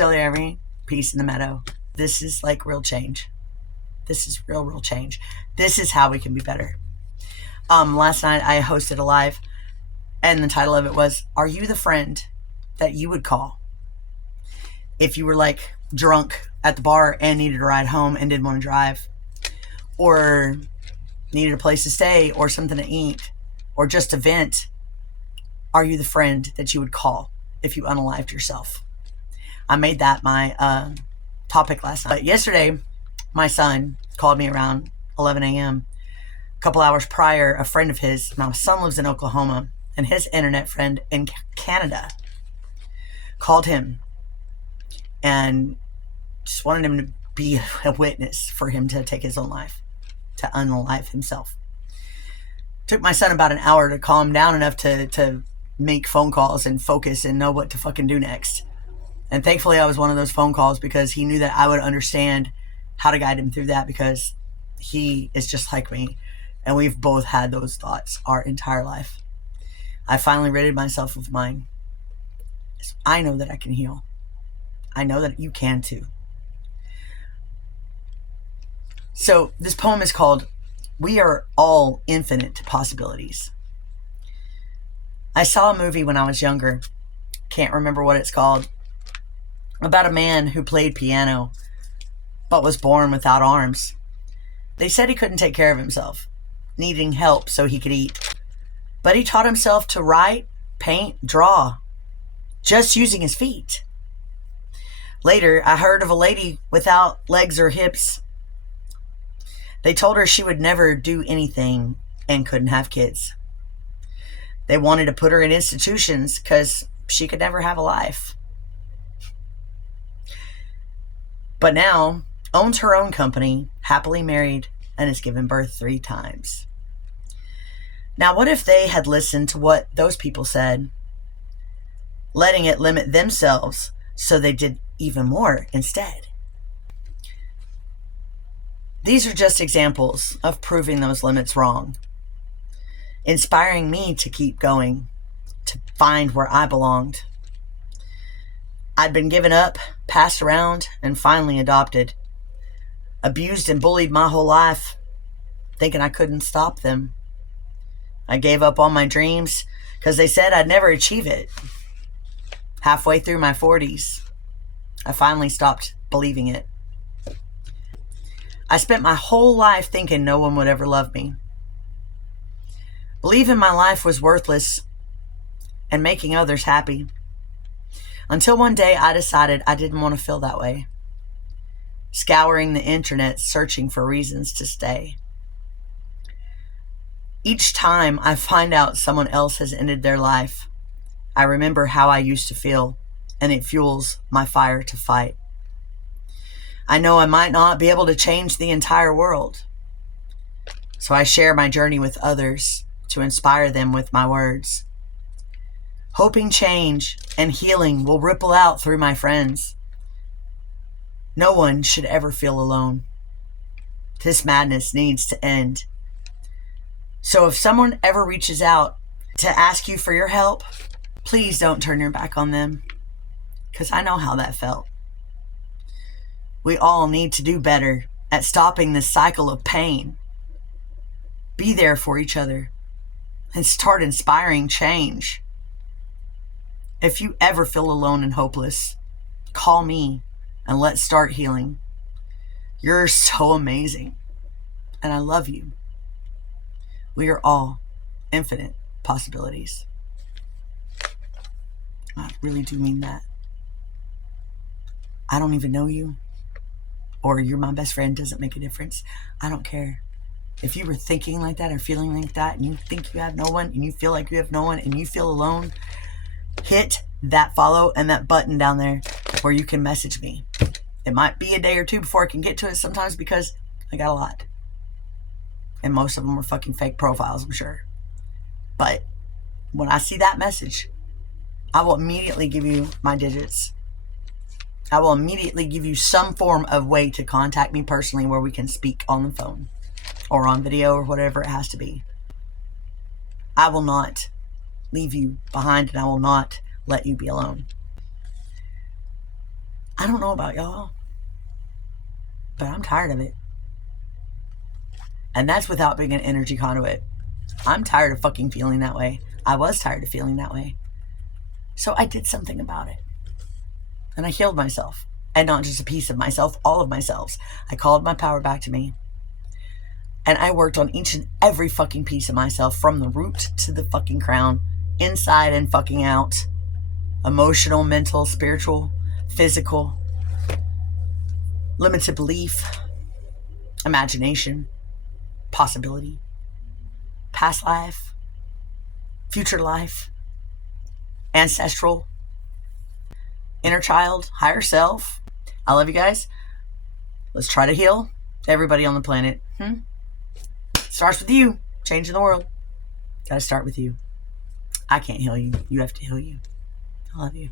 Shelly Irving, peace in the meadow. This is like real change. This is real change. This is how we can be better. Last night I hosted a live, and the title of it was, "Are you the friend that you would call if you were like drunk at the bar and needed a ride home and didn't want to drive, or needed a place to stay, or something to eat, or just to vent? Are you the friend that you would call if you unalived yourself?" I made that my topic last night. But yesterday, my son called me around 11 a.m. A couple hours prior, a friend of his, my son lives in Oklahoma, and his internet friend in Canada called him and just wanted him to be a witness for him to take his own life, to unalive himself. Took my son about an hour to calm down enough to make phone calls and focus and know what to fucking do next. And thankfully I was one of those phone calls, because he knew that I would understand how to guide him through that, because he is just like me. And we've both had those thoughts our entire life. I finally ridded myself of mine. I know that I can heal. I know that you can too. So this poem is called, "We Are All Infinite Possibilities." I saw a movie when I was younger. Can't remember what it's called. About a man who played piano, but was born without arms. They said he couldn't take care of himself, needing help so he could eat. But he taught himself to write, paint, draw, just using his feet. Later, I heard of a lady without legs or hips. They told her she would never do anything and couldn't have kids. They wanted to put her in institutions because she could never have a life. But now, owns her own company, happily married, and has given birth 3 times. Now, what if they had listened to what those people said, letting it limit themselves so they did even more instead? These are just examples of proving those limits wrong, inspiring me to keep going, to find where I belonged. I'd been given up, passed around, and finally adopted. Abused and bullied my whole life, thinking I couldn't stop them. I gave up on my dreams because they said I'd never achieve it. Halfway through my 40s, I finally stopped believing it. I spent my whole life thinking no one would ever love me, believing my life was worthless and making others happy. Until one day I decided I didn't want to feel that way, scouring the internet searching for reasons to stay. Each time I find out someone else has ended their life, I remember how I used to feel, and it fuels my fire to fight. I know I might not be able to change the entire world, so I share my journey with others to inspire them with my words, hoping change and healing will ripple out through my friends. No one should ever feel alone. This madness needs to end. So if someone ever reaches out to ask you for your help, please don't turn your back on them, because I know how that felt. We all need to do better at stopping this cycle of pain. Be there for each other and start inspiring change. If you ever feel alone and hopeless, call me and let's start healing. You're so amazing, and I love you. We are all infinite possibilities. I really do mean that. I don't even know you, or you're my best friend, doesn't make a difference. I don't care. If you were thinking like that or feeling like that, and you think you have no one, and you feel like you have no one, and you feel alone, hit that follow and that button down there where you can message me. It might be a day or two before I can get to it sometimes, because I got a lot. And most of them are fucking fake profiles, I'm sure. But when I see that message, I will immediately give you my digits. I will immediately give you some form of way to contact me personally where we can speak on the phone or on video or whatever it has to be. I will not leave you behind, and I will not let you be alone. I don't know about y'all, but I'm tired of it. And that's without being an energy conduit. I'm tired of fucking feeling that way. I was tired of feeling that way. So I did something about it. And I healed myself. And not just a piece of myself, all of myself. I called my power back to me. And I worked on each and every fucking piece of myself, from the root to the fucking crown, inside and fucking out. Emotional, mental, spiritual, physical, limited belief, imagination, possibility, past life, future life, ancestral, inner child, higher self. I love you guys. Let's try to heal everybody on the planet. Starts with you. Changing the world. Gotta start with you. I can't heal you. You have to heal you. I love you.